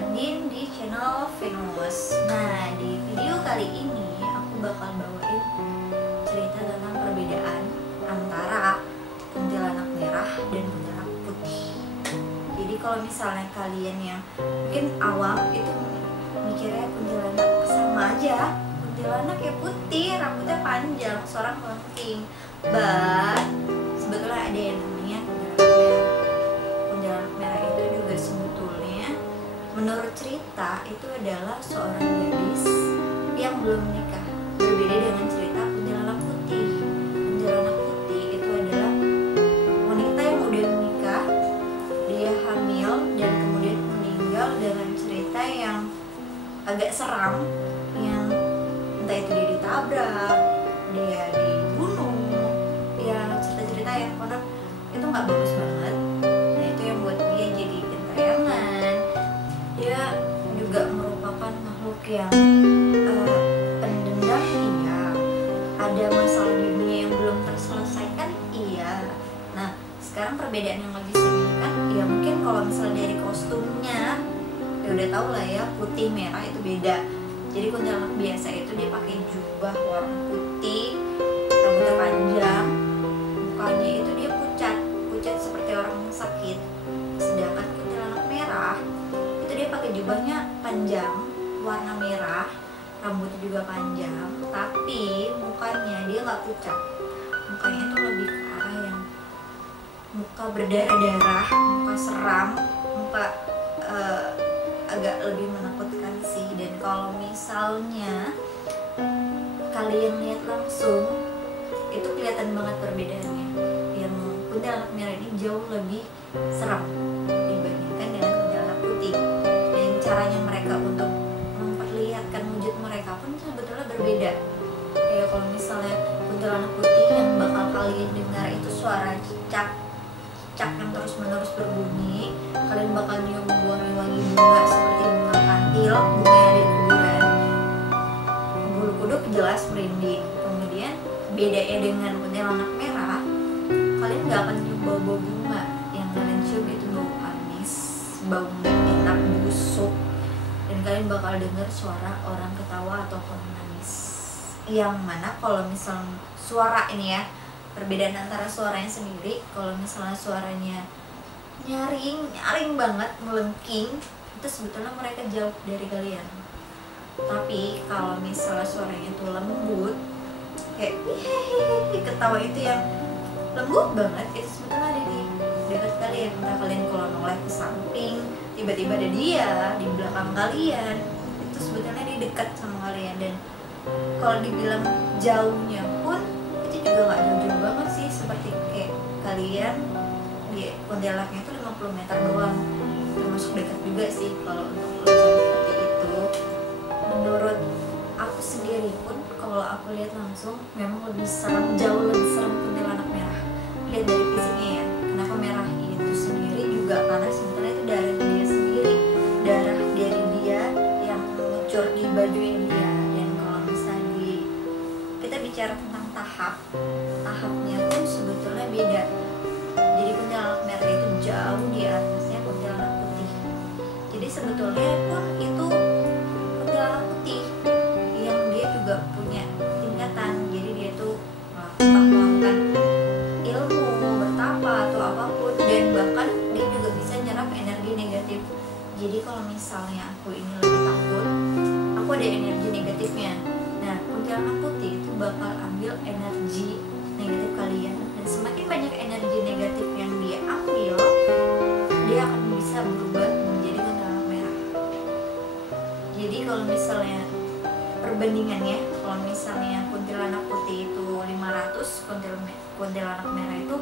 Andin di channel Venus. Nah, di video kali ini aku bakal bawain cerita tentang perbedaan antara kuntilanak merah dan kuntilanak putih. Jadi kalau misalnya kalian yang mungkin awam itu mikirnya kuntilanak sama aja, kuntilanak ya putih, rambutnya panjang, seorang melengking. But sebetulnya ada yang namanya kuntilanak merah. Kuntilanak merah itu juga sebetulnya menurut cerita itu adalah seorang gadis yang belum menikah. Berbeda dengan cerita kuntilanak putih. Kuntilanak putih itu adalah wanita yang udah menikah, dia hamil dan kemudian meninggal dengan cerita yang agak seram, yang entah itu dia ditabrak, dia dibunuh, ya cerita-cerita yang konon itu nggak bagus banget. Nah itu yang buat dia jadi gentayangan. Dia juga merupakan makhluk yang pendendam, iya. Ada masalah di dunia yang belum terselesaikan, iya. Nah sekarang perbedaan yang lagi signifikan, ya mungkin kalau misalnya dari kostumnya ya udah tau lah ya, putih merah itu beda. Jadi kuntilanak biasa itu dia pakai jubah warna putih, rambutnya panjang, mukanya itu dia pucat seperti orang sakit. Sedangkan kuntilanak merah itu dia pakai jubahnya panjang, warna merah, rambutnya juga panjang, tapi mukanya dia nggak pucat. Mukanya itu lebih ke arah yang muka berdarah-darah, muka seram, muka agak lebih menakutkan sih. Dan kalau misalnya kalian lihat langsung itu kelihatan banget perbedaannya. Yang kuntilanak merah ini jauh lebih seram dibandingkan dengan kuntilanak putih. Dan caranya mereka untuk memperlihatkan wujud mereka pun sebetulnya berbeda. Kayak kalau misalnya kuntilanak putih yang bakal kalian dengar itu suara cicak yang terus menerus berbunyi, kalian bakal nyium wangi bunga seperti bunga kantil, bunga yang ada di kuburan, bulu kuduk jelas merinding. Kemudian bedanya dengan kuntilanak merah, kalian gak akan nyium bau bunga. Yang kalian cium itu bau amis, bau gak enak, busuk, dan kalian bakal dengar suara orang ketawa ataupun menangis. Yang mana kalau misal suara ini ya, perbedaan antara suaranya sendiri, kalau misalnya suaranya nyaring banget, melengking, itu sebetulnya mereka jauh dari kalian. Tapi kalau misalnya suaranya itu lembut, kayak hehehe, ketawa itu yang lembut banget, itu sebetulnya ada di dekat kalian. Entah kalian kalau noleh ke samping, tiba-tiba ada dia di belakang kalian, itu sebetulnya dia dekat sama kalian. Dan kalau dibilang jauhnya pun itu juga gak jauh-jauh banget sih, seperti kayak kalian di kuntilanaknya itu 50 meter doang, termasuk dekat juga sih kalau untuk lucu seperti itu. Menurut aku sendiri pun kalau aku lihat langsung memang lebih serem, jauh lebih serem kuntilanak merah. Lihat dari fisiknya ya, kenapa merah itu sendiri juga karena sebetulnya itu darah dia sendiri, darah dari dia yang mengucur di bajunya dia. Dan kalau misalnya kita bicara tentang tahapnya pun sebetulnya beda. Jadi kuntilanak merah itu jauh di atasnya kuntilanak putih. Jadi sebetulnya pun itu kuntilanak putih yang dia juga punya tingkatan. Jadi dia tuh melakukan ilmu, bertapa atau apapun, dan bahkan dia juga bisa nyerap energi negatif. Jadi kalau misalnya aku ini lagi takut, aku ada energi negatifnya. Nah, kuntilanak putih itu bakal ambil energi negatif kalian, dan semakin banyak energi negatif yang dia ambil, dia akan bisa berubah menjadi kuntilanak merah. Jadi kalau misalnya perbandingannya, kalau misalnya kuntilanak putih itu 500, kuntilanak merah itu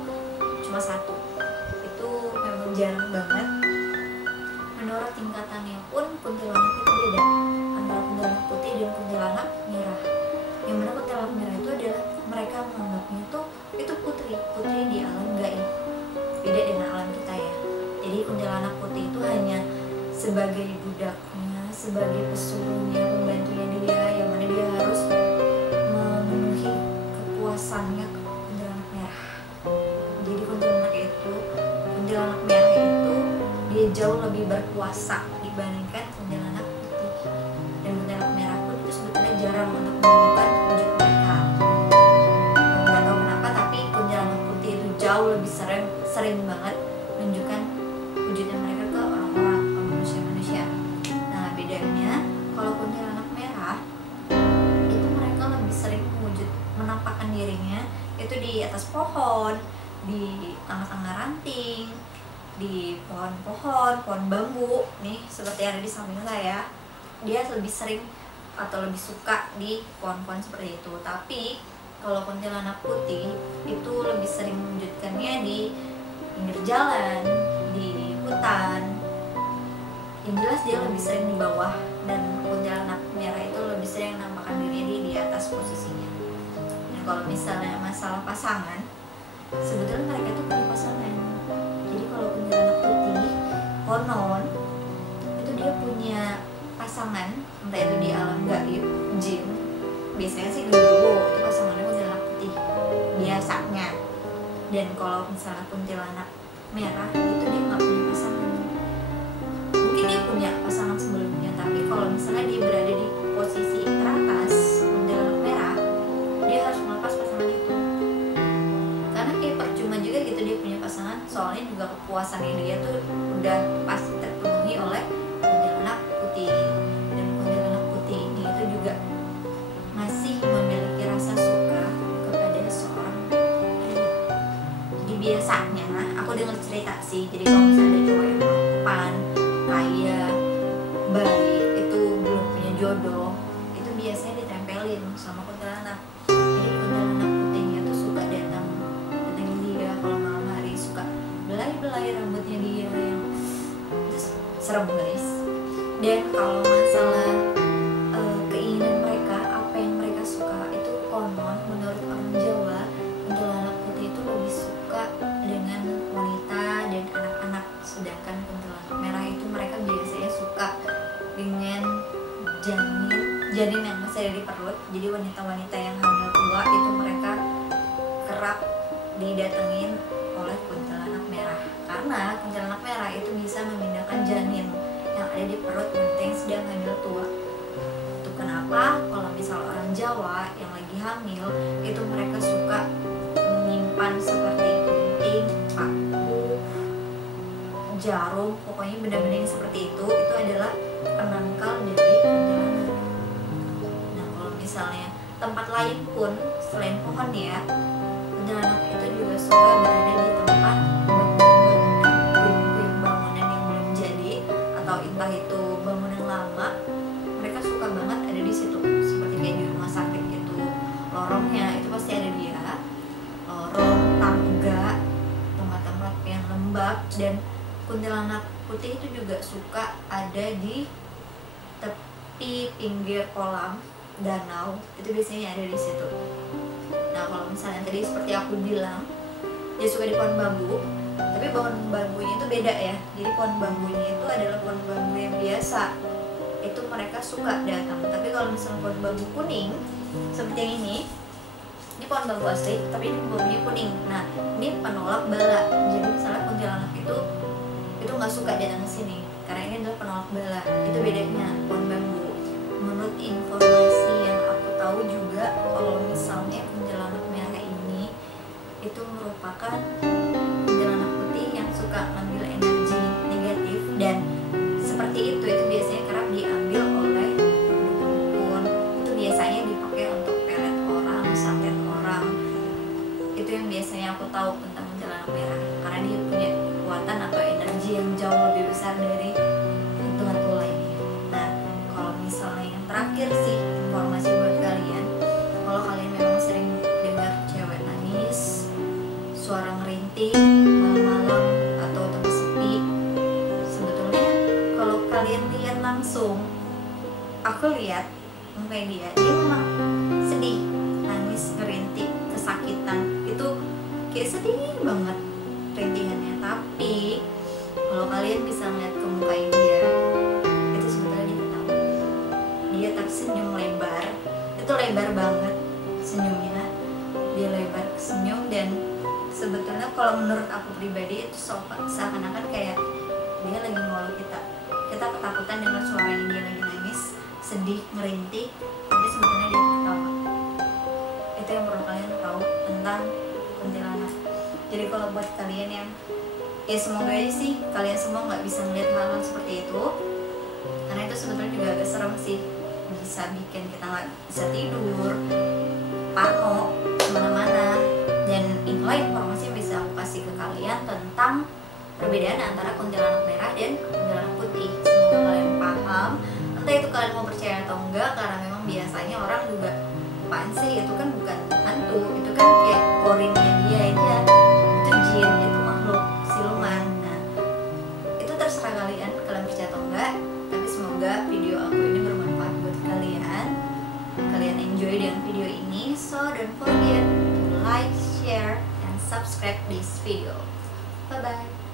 cuma 1. Itu memang jarang banget. Menurut tingkatannya pun kuntilanak itu beda antara kuntilanak putih dan kuntilanak merah. Yang mana kuntilanak merah itu adalah mereka menganggapnya itu putri di alam gaib, beda dengan alam kita ya. Jadi kuntilanak putih itu hanya sebagai budaknya, sebagai pesuruhnya, pembantunya dia, yang mana dia harus memenuhi kepuasannya ke kuntilanak merah. Jadi kuntilanak merah itu dia jauh lebih berkuasa dibandingkan menampakkan dirinya itu di atas pohon, di tengah-tengah ranting, di pohon bambu nih seperti yang ada di samping saya. Dia lebih sering atau lebih suka di pohon-pohon seperti itu. Tapi kalau kuntilanak putih itu lebih sering mewujudkannya di pinggir jalan, di hutan. Yang jelas dia lebih sering di bawah, dan kuntilanak merah itu lebih sering menampakkan dirinya di atas posisinya. Dan kalau misalnya masalah pasangan, sebetulnya mereka itu punya pasangan. Jadi kalau kuntilanak putih konon itu dia punya pasangan, entah itu di alam gaib, jin. Biasanya sih dulu itu pasangannya kuntilanak putih biasanya. Dan kalau misalnya kuntilanak merah itu dia nggak punya pasangan. Mungkin dia punya pasangan sebelumnya, tapi kalau misalnya dia berada di posisi teratas kuntilanak merah, dia harus melepas pasangan itu. Karena kayak percuma juga gitu dia punya pasangan, soalnya juga kepuasannya dia tuh udah pasti terpenuhi oleh kuntilanak putih. Dan kuntilanak putih ini itu juga masih memiliki rasa suka kepada seorang pria. Jadi biasanya aku dengar cerita sih, jadi kalau misalnya ada cowok yang mapan, kaya, baik, itu belum punya jodoh, itu biasanya ditempelin sama kuntilanak. Jadi kuntilanak putihnya tuh suka datangin dia kalau malam hari, suka belai-belai rambutnya dia yang terus serem guys. Dan kalau masalah keinginan mereka, apa yang mereka suka, itu konon menurut orang Jawa, kuntilanak putih itu lebih suka dengan wanita dan anak-anak, sedangkan kuntilanak merah itu mereka biasanya suka dengan janin yang masih ada di perut. Jadi wanita-wanita yang hamil tua itu mereka kerap didatengin oleh kuntilanak merah, karena kuntilanak merah itu bisa memindahkan janin yang ada di perut wanita yang sedang hamil tua. Itu kenapa kalau misal orang Jawa yang lagi hamil itu mereka suka menyimpan seperti gunting, paku, jarum, pokoknya benda-benda yang seperti itu adalah penangkal dari kuntilanak. Nah kalau misalnya tempat lain pun selain pohon ya, kuntilanak itu juga suka berada di tempat bangunan yang belum jadi, atau entah itu bangunan lama, mereka suka banget ada di situ. Seperti kayak di rumah sakit gitu, lorongnya itu pasti ada dia, lorong, tangga, tempat-tempat yang lembab. Dan kuntilanak putih itu juga suka ada di tepi pinggir kolam, danau, itu biasanya ada di situ. Nah kalau misalnya tadi seperti aku bilang, dia suka di pohon bambu, tapi pohon bambunya itu beda ya. Jadi pohon bambunya itu adalah pohon bambu yang biasa, itu mereka suka datang. Tapi kalau misalnya pohon bambu kuning seperti yang ini pohon bambu asli, tapi ini bambunya kuning. Nah ini penolak bala. Jadi misalnya kuntilanak itu nggak suka datang ke sini, karena ini adalah penolak bala. Itu bedanya pohon bambu. Menurut informasi yang aku tahu juga, kalau misalnya kuntilanak merah ini itu merupakan kuntilanak putih yang suka ngambil energi negatif, dan seperti itu biasanya kerap diambil oleh dukun-dukun. Itu biasanya dipakai untuk pelet orang, santet orang. Itu yang biasanya aku tahu tentang kuntilanak merah, karena dia punya kekuatan atau energi yang jauh lebih besar dari hantu-hantu lainnya. Nah kalau misalnya yang terakhir sih, informasi buat kalian, kalau kalian memang sering dengar cewek nangis, suara ngerintih malam-malam atau tempat sepi, sebetulnya kalau kalian lihat langsung, aku lihat mukanya dia memang sedih, nangis, ngerintih, kesakitan, itu kayak sedih banget rintihannya. Tapi kalau kalian bisa ngeliat ke mukanya dia, itu sebetulnya dia ketawa, dia tersenyum lebar, itu lebar banget senyumnya, dia lebar senyum. Dan sebetulnya kalau menurut aku pribadi itu seakan-akan kayak dia lagi ngolok kita ketakutan dengan suaranya dia lagi nangis, sedih, ngerintih, tapi sebetulnya dia ketawa. Itu yang perlu kalian tahu tentang kuntilanak. Jadi kalau buat kalian yang ya semoga aja sih kalian semua nggak bisa melihat hal-hal seperti itu, karena itu sebetulnya juga agak serem sih, bisa bikin kita nggak bisa tidur, parno, itulah informasi yang bisa aku kasih ke kalian tentang perbedaan antara kuntilanak merah dan kuntilanak putih. Semoga kalian paham. Entah itu kalian mau percaya atau enggak, karena memang biasanya orang juga, apaan sih, itu kan bukan hantu, itu kan kayak korinnya dia aja, itu jin, itu makhluk siluman. Nah, itu terserah kalian percaya atau enggak. Tapi semoga video aku ini bermanfaat buat kalian enjoy dengan video ini. So don't forget to like, share, and subscribe this video. Bye bye.